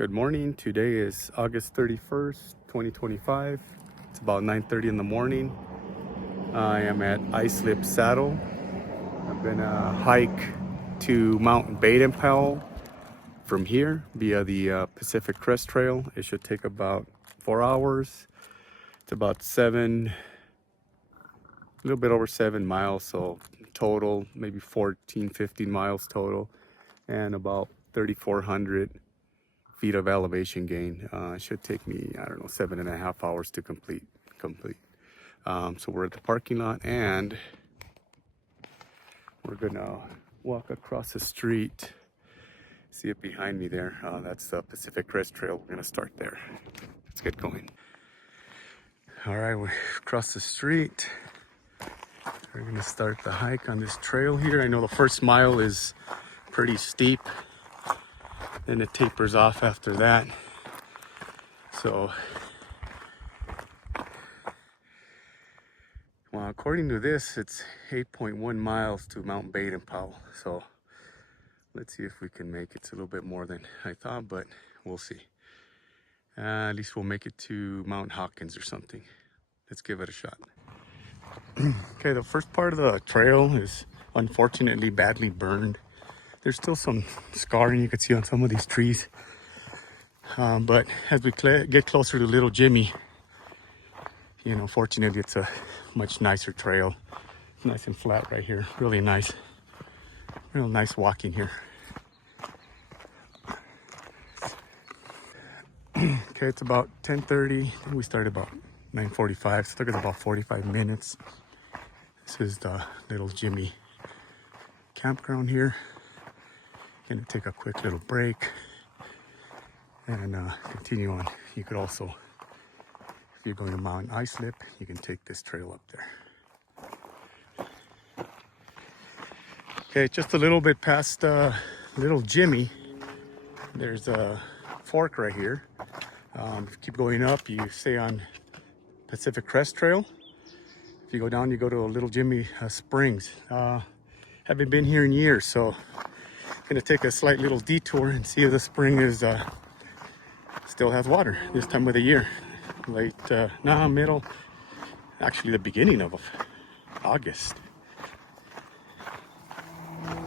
Good morning. Today is August 31st, 2025. It's about 9:30 in the morning. I am at Islip Saddle. I'm gonna hike to Mt Baden-Powell from here via the Pacific Crest Trail. It should take about 4 hours. It's about a little bit over 7 miles, so total maybe 14, 15 miles total, and about 3,400 feet of elevation gain. It should take me, I don't know, 7.5 hours to complete. So we're at the parking lot and we're gonna walk across the street. See it behind me there. That's the Pacific Crest Trail. We're gonna start there. Let's get going. All right, we across the street. We're gonna start the hike on this trail here. I know the first mile is pretty steep, then it tapers off after that. So, well, according to this, it's 8.1 miles to Mt Baden-Powell. So let's see if we can make it. It's a little bit more than I thought, but we'll see. At least we'll make it to Mount Hawkins or something. Let's give it a shot. Okay, the first part of the trail is unfortunately badly burned. There's still some scarring you can see on some of these trees. But as we get closer to Little Jimmy, you know, fortunately it's a much nicer trail. Nice and flat right here. Really nice. Real nice walking here. Okay, it's about 10:30. We started about 9:45. So it took us about 45 minutes. This is the Little Jimmy campground here. Gonna take a quick little break and continue on. You could also, if you're going to Mount Islip, you can take this trail up there. Okay, just a little bit past Little Jimmy, there's a fork right here. If you keep going up, you stay on Pacific Crest Trail. If you go down, you go to Little Jimmy Springs. Haven't been here in years, so I'm gonna take a slight little detour and see if the spring is still has water this time of the year. Middle, actually the beginning of August.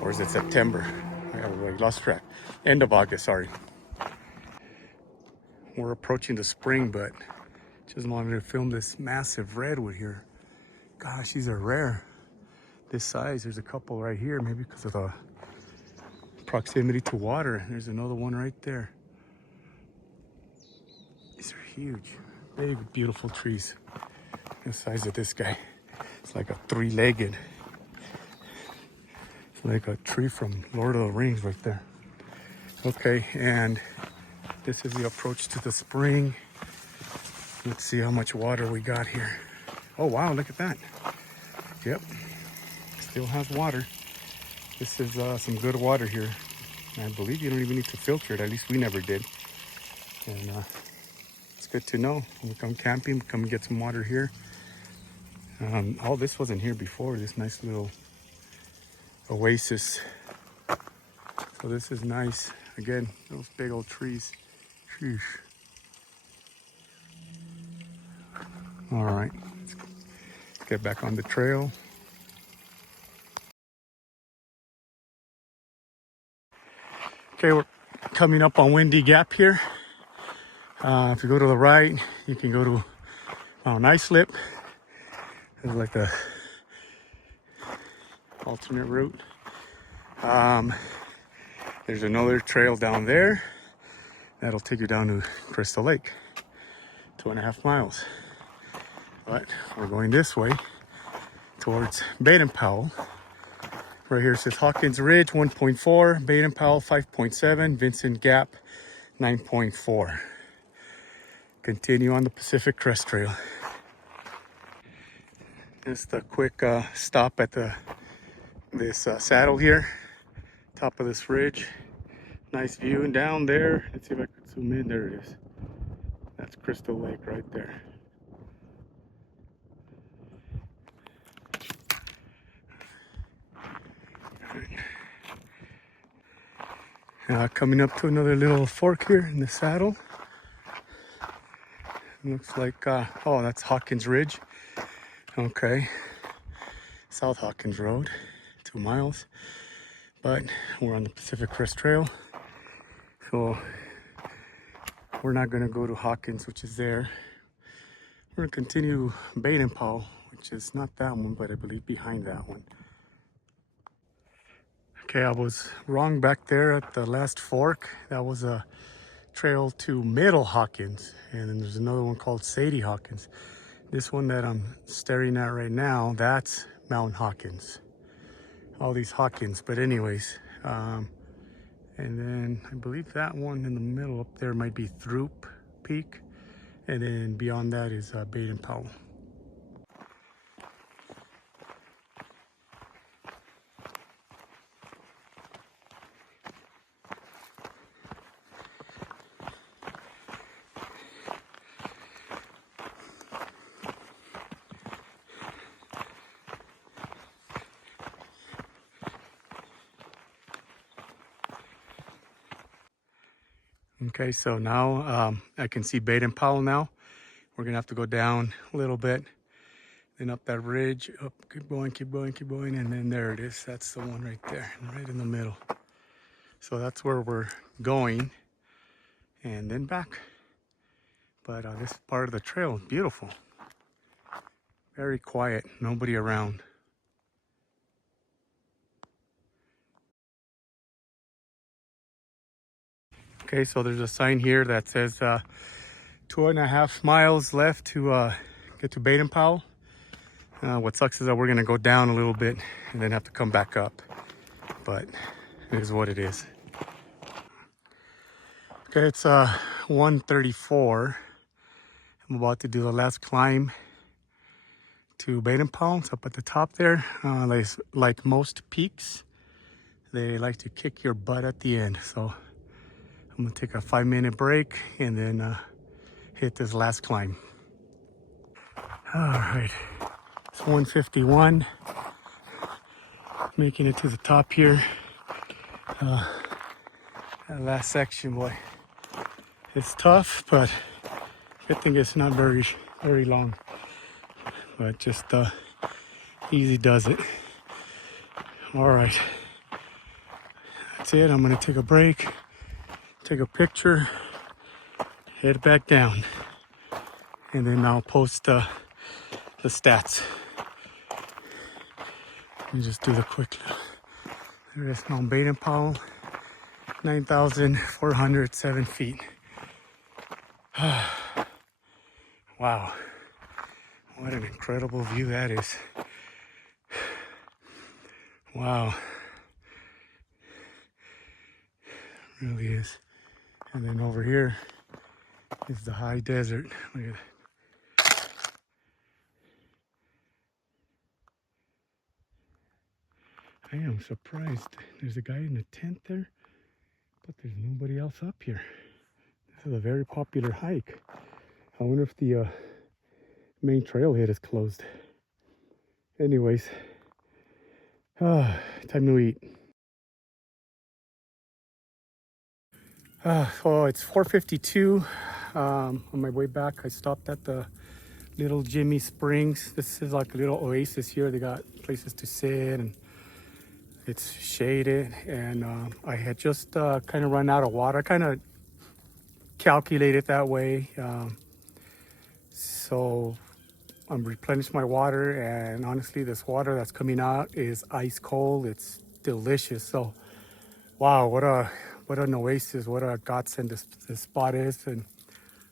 Or is it September? I lost track. End of August, sorry. We're approaching the spring, but just wanted to film this massive redwood here. Gosh, these are rare. This size, there's a couple right here, maybe because of the proximity to water. There's another one right there. These are huge, big, beautiful trees. The size of this guy. It's like a three-legged. It's like a tree from Lord of the Rings right there. Okay, and this is the approach to the spring. Let's see how much water we got here. Oh wow, look at that. Yep, still has water. This is some good water here. I believe you don't even need to filter it, at least we never did. And it's good to know. When we come camping, come get some water here. All this wasn't here before, this nice little oasis. So this is nice. Again, those big old trees. Sheesh. All right, let's get back on the trail. Okay, we're coming up on Windy Gap here. If you go to the right, you can go to Mount Islip. There's like a alternate route. There's another trail down there that'll take you down to Crystal Lake, 2.5 miles. But we're going this way towards Baden-Powell. Right here it says Hawkins Ridge 1.4, Baden-Powell 5.7, Vincent Gap 9.4. Continue on the Pacific Crest Trail. Just a quick stop at this saddle here, top of this ridge. Nice view, and down there, let's see if I can zoom in. There it is. That's Crystal Lake right there. Coming up to another little fork here in the saddle. Looks like, oh, that's Hawkins Ridge. Okay, South Hawkins Road, 2 miles. But we're on the Pacific Crest Trail. So we're not gonna go to Hawkins, which is there. We're gonna continue Baden-Powell, which is not that one, but I believe behind that one. Okay, I was wrong back there at the last fork. That was a trail to Middle Hawkins, and then there's another one called Sadie Hawkins. This one that I'm staring at right now, that's Mount Hawkins. All these Hawkins, but anyways, and then I believe that one in the middle up there might be Throop Peak, and then beyond that is Baden-Powell. Okay, so now I can see Baden-Powell now. We're gonna have to go down a little bit, then up that ridge, up, keep going, keep going, keep going, and then there it is. That's the one right there, right in the middle. So that's where we're going, and then back. But this part of the trail is beautiful. Very quiet, nobody around. Okay, so there's a sign here that says 2.5 miles left to get to Baden-Powell. What sucks is that we're gonna go down a little bit and then have to come back up, but it is what it is. Okay, it's 1:34. I'm about to do the last climb to Baden-Powell. It's up at the top there. Like most peaks, they like to kick your butt at the end. So I'm gonna take a 5-minute break and then hit this last climb. All right, it's 1:51. Making it to the top here. That last section, boy, it's tough, but I think it's not very long. But just easy does it. All right, that's it. I'm gonna take a break, take a picture, head back down, and then I'll post the stats. Let me just do the quick. There it is, Mount Baden-Powell, 9,407 feet. Wow, what an incredible view that is. Wow, really is. And then over here is the high desert. Look at that. I am surprised. There's a guy in a tent there, but there's nobody else up here. This is a very popular hike. I wonder if the main trailhead is closed. Anyways, time to eat. Oh, it's 4:52. On my way back, I stopped at the Little Jimmy Springs. This is like a little oasis here. They got places to sit and it's shaded. And I had just kind of run out of water. I kind of calculated that way. So I'm replenishing my water, and honestly, this water that's coming out is ice cold. It's delicious. So, wow, what an oasis! What a godsend this spot is. And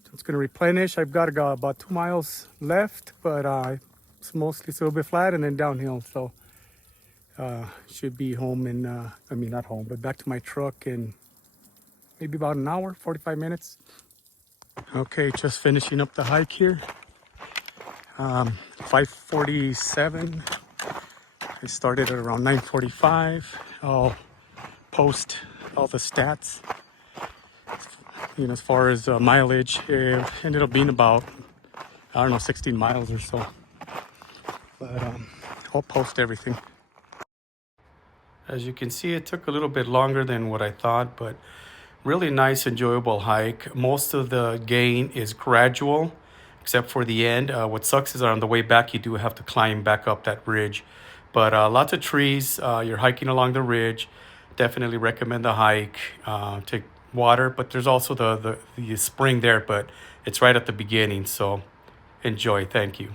so it's gonna replenish. I've got about 2 miles left, but it's mostly still a bit flat and then downhill. So should be home in I mean not home, but back to my truck in maybe about an hour, 45 minutes. Okay, just finishing up the hike here. 5:47. I started at around 9:45. I'll post all the stats. You know, as far as mileage, it ended up being about, I don't know, 16 miles or so. But I'll post everything. As you can see, it took a little bit longer than what I thought, but really nice, enjoyable hike. Most of the gain is gradual, except for the end. What sucks is on the way back, you do have to climb back up that ridge. But lots of trees. You're hiking along the ridge. Definitely recommend the hike. Take water, but there's also the spring there, but it's right at the beginning. So enjoy. Thank you.